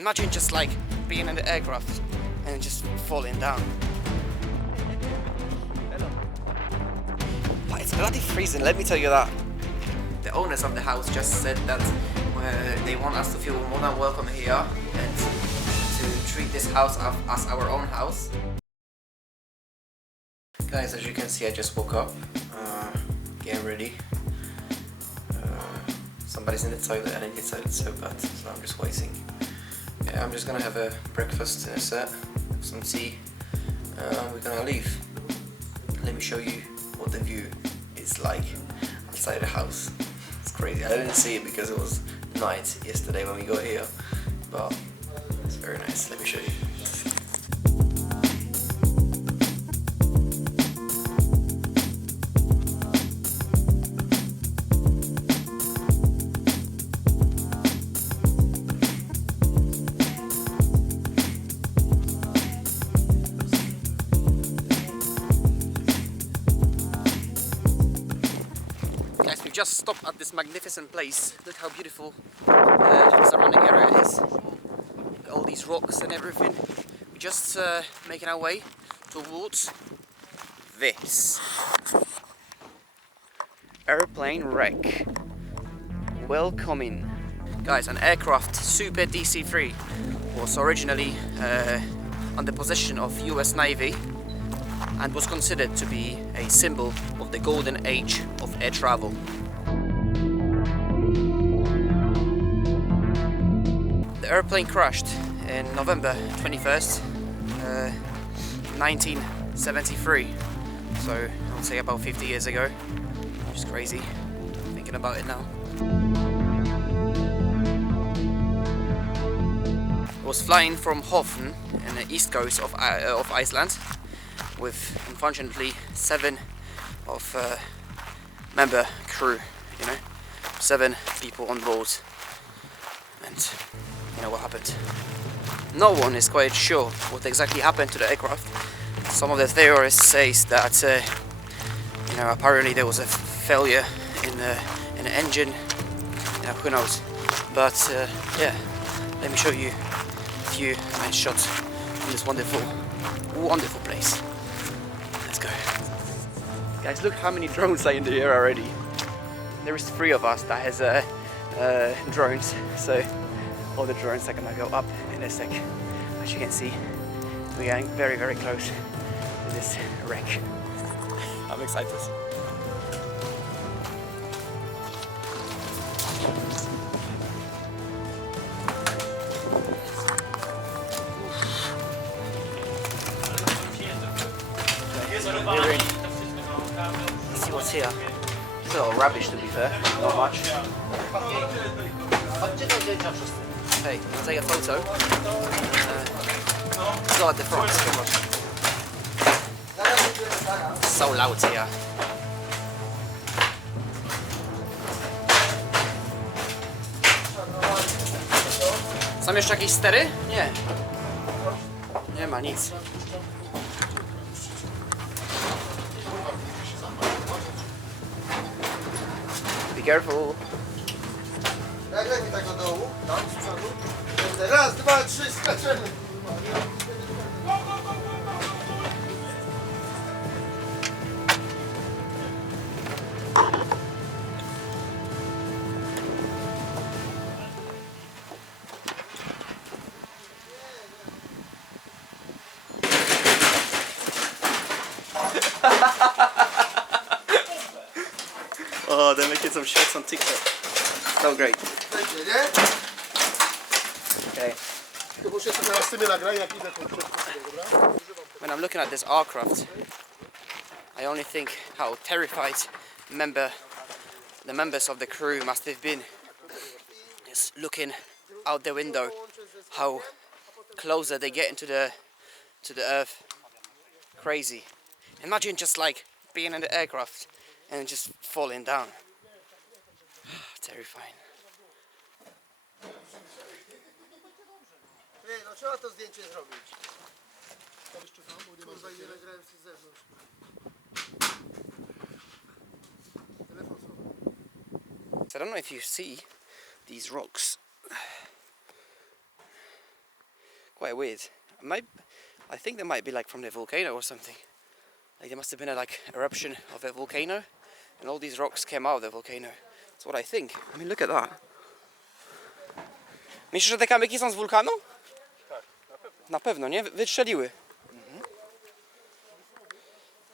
Imagine just like being in the aircraft and just falling down. But it's bloody freezing, let me tell you that. The owners of the house just said that they want us to feel more than welcome here and to treat this house as our own house. Guys, as you can see, I just woke up, getting ready. Somebody's in the toilet and I need the toilet so bad, so I'm just waiting. Yeah, I'm just gonna have a breakfast in a set, have some tea, and we're gonna leave. Let me show you what the view is like outside the house. It's crazy. I didn't see it because it was night yesterday when we got here, but it's very nice. Let me show you. We just stopped at this magnificent place. Look how beautiful the surrounding area is. All these rocks and everything. We're just making our way towards this airplane wreck. Welcoming. Guys, an aircraft Super DC-3 was originally on the possession of US Navy and was considered to be a symbol of the golden age of air travel. The airplane crashed in November 21st, 1973, so I would say about 50 years ago, which is crazy, thinking about it now. It was flying from Hofen in the east coast of Iceland, with unfortunately 7 of member crew, 7 people on board, and you know what happened. No one is quite sure what exactly happened to the aircraft. Some of the theorists say that apparently there was a failure in the engine. Who knows? But yeah, let me show you a few nice shots from this wonderful place. Let's go. Guys, look how many drones are in the air already. There is 3 of us that has drones, so all the drones are gonna go up in a sec. As you can see, we're getting very, very close to this wreck. I'm excited. Let's see what's here. It's a little rubbish, to be fair, not much. Hey, I'll take a photo. Go at the front. So loud here. Są jeszcze jakieś stery? Nie. Nie ma nic. Be careful. Nagraj mi tak do dołu, tam z przodu. Raz, 2, 3, skaczemy. Oh, they're making some shots on TikTok. So great. Okay. When I'm looking at this aircraft, I only think how terrified the members of the crew must have been. Just looking out the window, how closer they get into the earth. Crazy. Imagine just like being in the aircraft and just falling down. Terrifying. No trzeba to zdjęcie zrobić. Kurwa, nie nagrałem się z zewnątrz. I don't know if you see these rocks. quite weird. I think they might be like from the volcano or something. Like there must have been a like eruption of a volcano, and all these rocks came out of the volcano. That's what I think. I mean, look at that. Myślisz, że te kamyki są z wulkanu? Tak, Na pewno, nie? Wystrzeliły.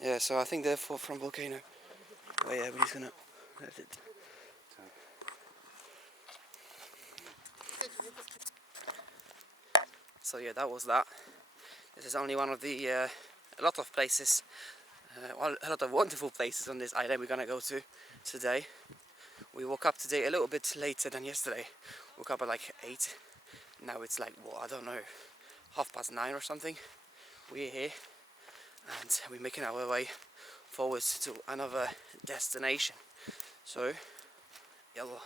Yeah, so I think they're from volcano. Oh yeah, but he's gonna let it. So yeah, that was that. This is only one of the a lot of places, a lot of wonderful places on this island we're gonna go to today. We woke up today a little bit later than yesterday. Woke up at like 8. Now it's like, what, I don't know, 9:30 or something. We're here and we're making our way forwards to another destination. So, yellow.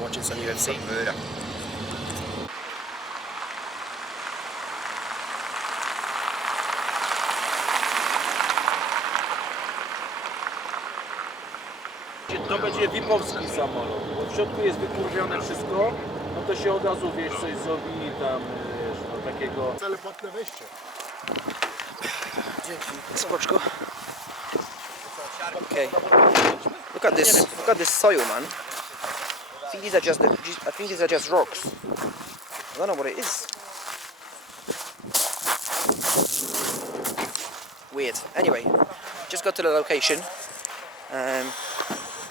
Watching some UFC. To będzie VIP-owski samolot, bo w środku jest wykurwione wszystko, no to się od razu, wiesz, coś zrobi tam, wiesz, no takiego... Telepatne wejście. Spoczko. Okay. Look at this soil, man. I think these are just rocks. I don't know what it is. Weird. Anyway, just got to the location.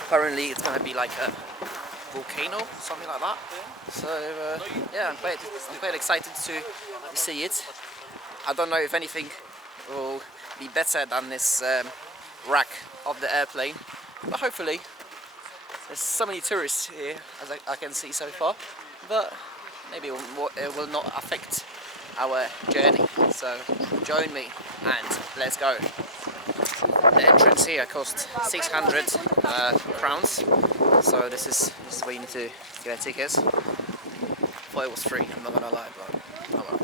Apparently it's gonna be like a volcano, something like that. So yeah, I'm quite excited to see it. I don't know if anything will be better than this rack of the airplane, but hopefully. There's so many tourists here, as I can see so far, but maybe it will not affect our journey. So join me and let's go. The entrance here cost 600 crowns, so this is where you need to get a ticket. Thought it was free, I'm not gonna lie, but oh well.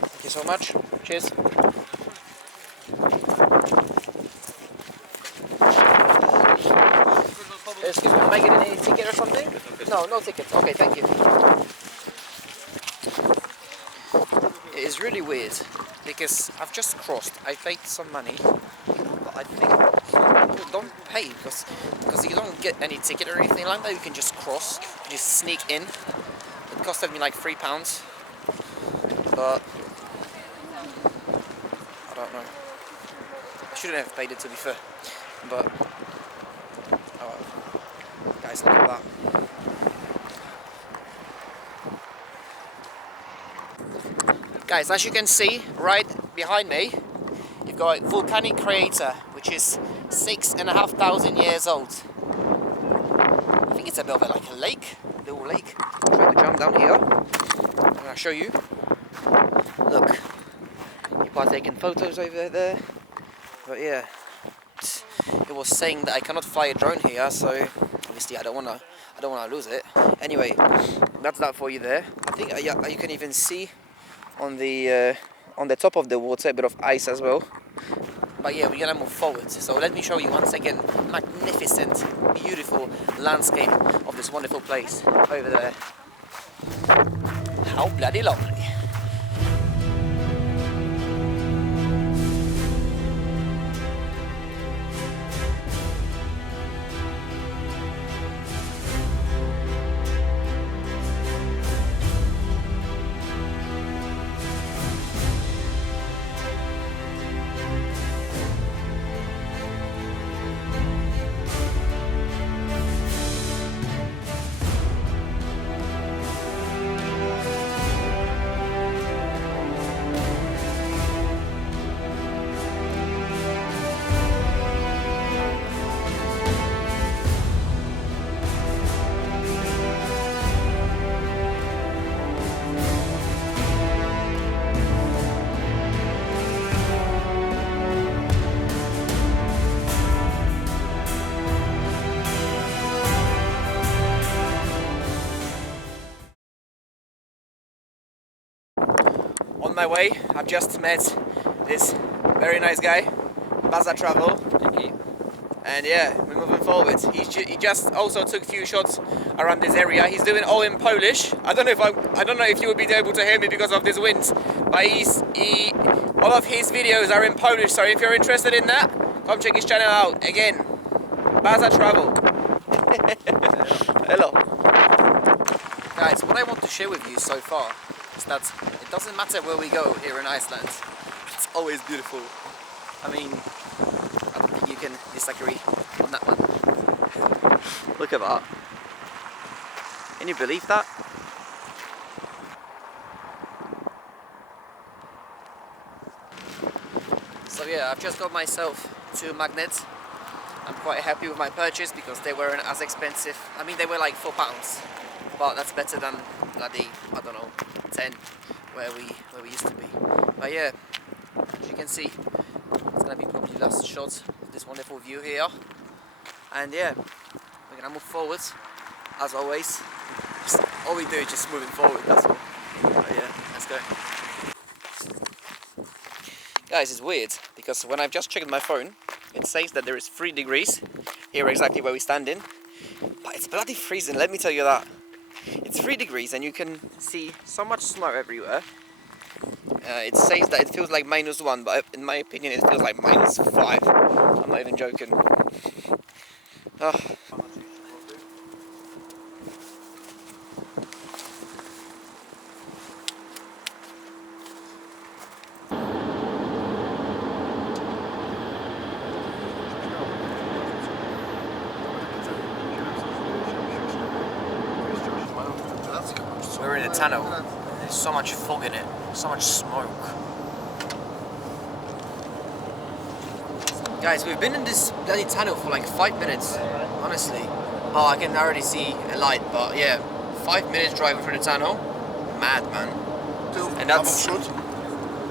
Thank you so much. Cheers. Excuse me, am I getting any ticket or something? No, no ticket. Okay, thank you. It is really weird because I've just crossed. I paid some money, but I think people don't pay because you don't get any ticket or anything like that. You can just cross, you just sneak in. It costed me like £3, but I don't know. I shouldn't have paid it, to be fair, but. Guys, look at that. Guys, as you can see, right behind me, you've got a volcanic crater, which is 6,500 years old. I think it's a bit of like a lake, little lake. I'll try to jump down here, and I'll show you. Look, people are taking photos over there, but yeah, it was saying that I cannot fly a drone here, so. Obviously, I don't wanna lose it. Anyway, that's that for you there. I think you can even see on the top of the water a bit of ice as well. But yeah, we're gonna move forward. So let me show you once again magnificent, beautiful landscape of this wonderful place over there. How bloody lovely! my way, I've just met this very nice guy, Baza Travel. Thank you. And yeah, we're moving forward. He just also took a few shots around this area. He's doing all in Polish. I don't know if you will be able to hear me because of this wind, but all of his videos are in Polish. So if you're interested in that, come check his channel out. Again, Baza Travel. Hello. Guys, what I want to share with you so far is that it doesn't matter where we go here in Iceland. It's always beautiful. I mean, I don't think you can disagree on that one. Look at that. Can you believe that? So yeah, I've just got myself 2 magnets. I'm quite happy with my purchase because they weren't as expensive. I mean, they were like £4, but that's better than bloody, I don't know, 10 where we used to be. But yeah, as you can see, it's gonna be probably the last shot of this wonderful view here. And yeah, we're gonna move forward as always. All we do is just moving forward, that's all. But yeah, let's go. Guys, it's weird because when I've just checked my phone, it says that there is 3 degrees here exactly where we're standing, but it's bloody freezing, let me tell you that. It's 3 degrees and you can see so much snow everywhere. It says that it feels like -1, but in my opinion it feels like -5. I'm not even joking. Oh. We're in a tunnel. There's so much fog in it, so much smoke. Guys, we've been in this bloody tunnel for like 5 minutes, honestly. Oh, I can already see a light, but yeah, 5 minutes driving through the tunnel. Mad, man. And that's...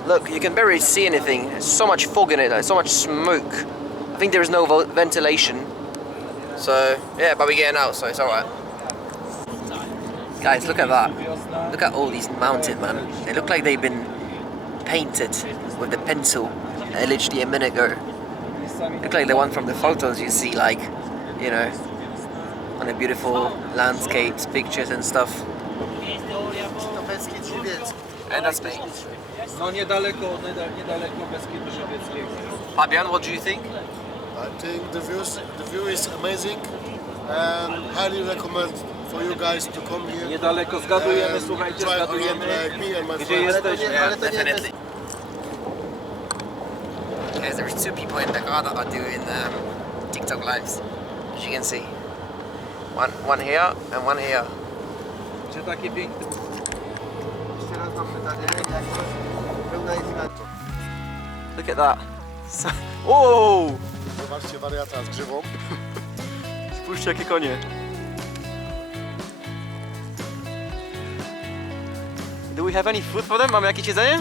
Look, you can barely see anything. There's so much fog in it, there's so much smoke. I think there is no ventilation. So, yeah, but we're getting out, so it's alright. Guys, look at that. Look at all these mountains, man. They look like they've been painted with the pencil literally a minute ago. Look like the one from the photos you see, like, you know, on the beautiful landscapes, pictures and stuff. And that's me. No niedaleko Beskidu Żywieckiego. Fabian, what do you think? I think the view is amazing and highly recommend for you guys to come here. Niedaleko zgadujemy, słuchajcie, zgadujemy, gdzie jesteśmy. Yeah, definitely. Guys, there's 2 people in the car that are doing TikTok lives, as you can see. One here and one here. Gdzie takie piękne... Jeszcze raz mam pytanie, jak pełna jest inaczej. Look at that. Whoa! Zobaczcie wariata z grzywą. Spójrzcie jakie konie. Do we have any food for them? Mamy jakieś jedzenie?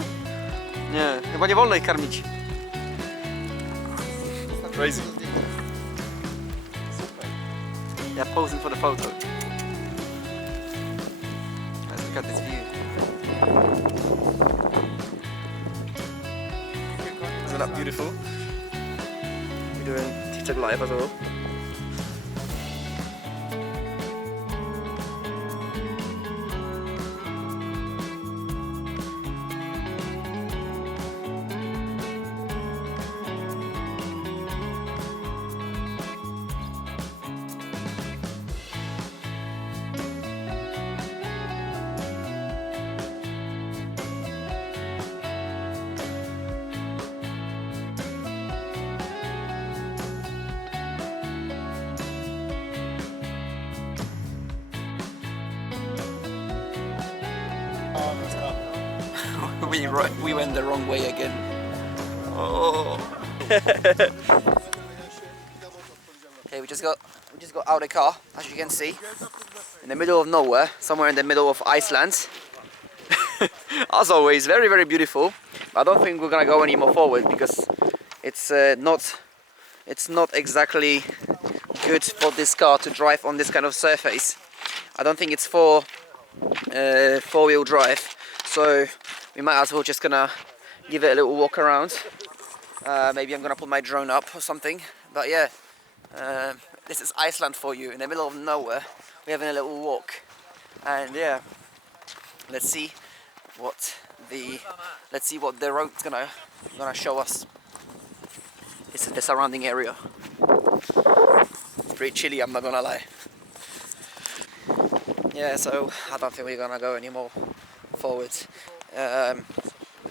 Nie, chyba nie wolno ich karmić. Crazy. Yeah, posing for the photo. Let's look at this view. Isn't that beautiful? We're doing TikTok live as well. We went the wrong way again. Oh. Okay, we just got out of the car, as you can see, in the middle of nowhere, somewhere in the middle of Iceland. As always, very, very beautiful. I don't think we're gonna go any more forward because it's not exactly good for this car to drive on this kind of surface. I don't think it's for 4-wheel drive. So we might as well just gonna give it a little walk around. Maybe I'm gonna put my drone up or something. But yeah, this is Iceland for you, in the middle of nowhere. We're having a little walk, and yeah, let's see what the road's gonna show us. This is the surrounding area. It's pretty chilly, I'm not gonna lie. Yeah, so I don't think we're gonna go any more forward.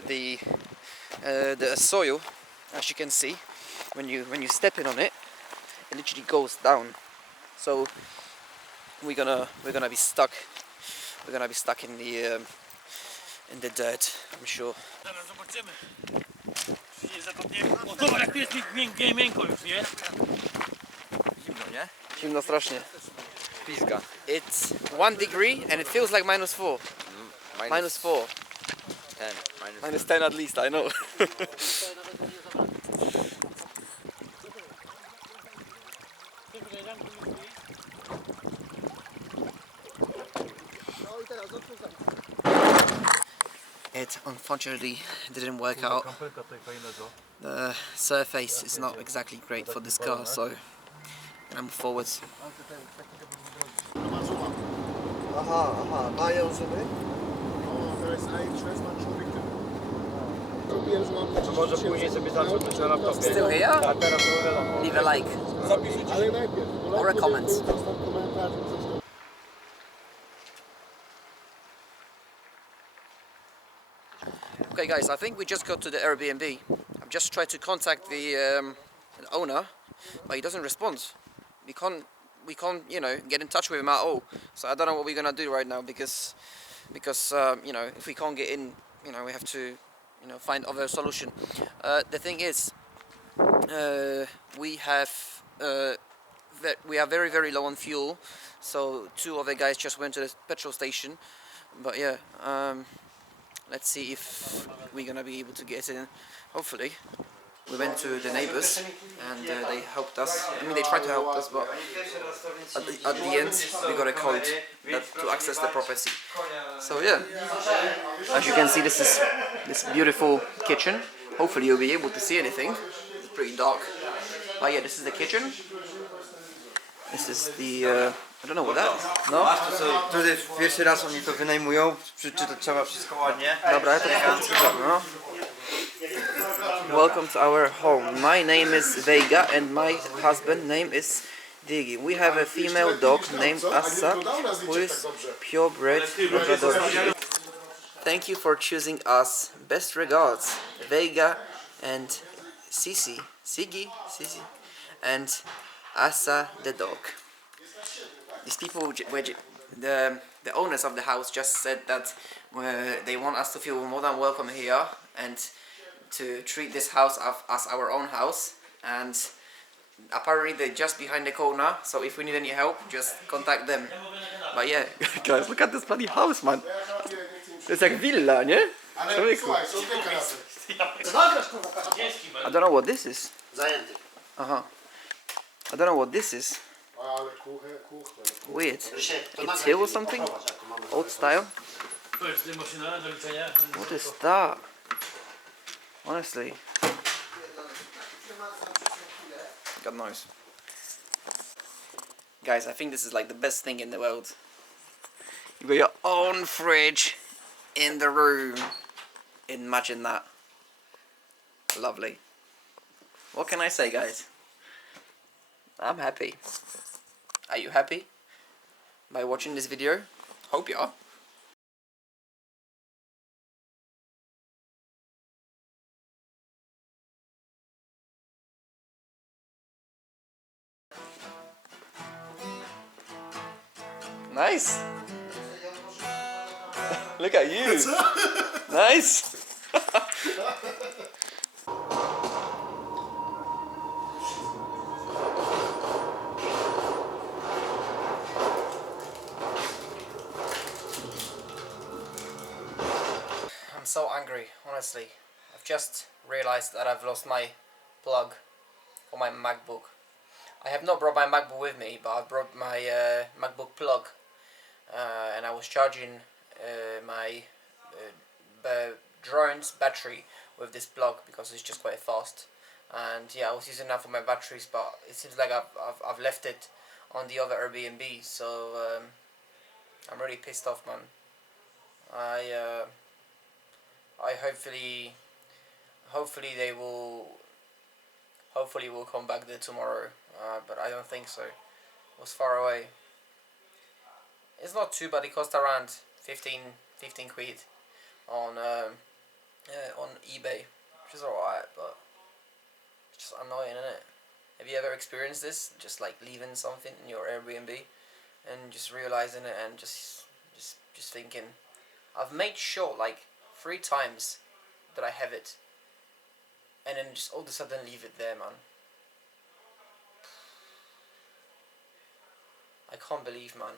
The soil, as you can see, when you step in on it, it literally goes down. So we're gonna be stuck. We're gonna be stuck in the dirt, I'm sure. O zobacz, jak tu jest miękko już, nie? Zimno, nie? Zimno strasznie. Pizga. It's 1 degree and it feels like -4. -4. 10. -10 at least, I know. It unfortunately didn't work out. The surface is not exactly great for this car, so I'm forward. Aha, mają zuby? To może później sobie zacząć na laptopie. Still here? A teraz to wiadomo. Leave a like Ale najpierw. or a comment. Okay guys, I think we just got to the Airbnb. I've just tried to contact the owner, but he doesn't respond. We can't, you know, get in touch with him at all. So I don't know what we're gonna do right now because you know, if we can't get in, you know, we have to, you know, find other solution. The thing is, we are very low on fuel, so 2 other guys just went to the petrol station. But yeah, let's see if we're gonna be able to get in. Hopefully. We went to the neighbors and they helped us. I mean, they tried to help us, but at the end we got a code to access the property. So yeah, as you can see, this is this beautiful kitchen. Hopefully you'll be able to see anything. It's pretty dark, but yeah, this is the kitchen. This is the I don't know what that is. No? Tutaj pierwszy raz oni to wynajmują, przeczytać trzeba wszystko ładnie. Dobra, ja to no. Welcome to our home. My name is Veiga and my husband name is Digi. We have a female dog named Asa who is purebred Labrador. Thank you for choosing us. Best regards, Veiga and Sisi, and Asa the dog. These people, the owners of the house just said that they want us to feel more than welcome here and to treat this house as our own house, and apparently they're just behind the corner, so if we need any help, just contact them. But yeah, guys, look at this bloody house, man. It's like villa, nie? I don't know what this is. Uh-huh. I don't know what this is. Weird. It's hill or something? Old style? What is that? Honestly. God knows. Guys, I think this is like the best thing in the world. You got your own fridge in the room. Imagine that. Lovely. What can I say, guys? I'm happy. Are you happy by watching this video? Hope you are. Nice. Look at you. Nice. I'm so angry, honestly. I've just realized that I've lost my plug for my MacBook. I have not brought my MacBook with me, but I've brought my MacBook plug, and I was charging my drone's battery with this plug because it's just quite fast. And yeah, I was using that for my batteries, but it seems like I've left it on the other Airbnb, so I'm really pissed off, man. I hopefully they will come back there tomorrow, but I don't think so. It was far away. It's not too bad. It cost around 15 quid on eBay, which is alright, but it's just annoying, isn't it? Have you ever experienced this? Just like leaving something in your Airbnb and just realizing it and just thinking, I've made sure like 3 times that I have it, and then just all of a sudden leave it there, man. I can't believe, man.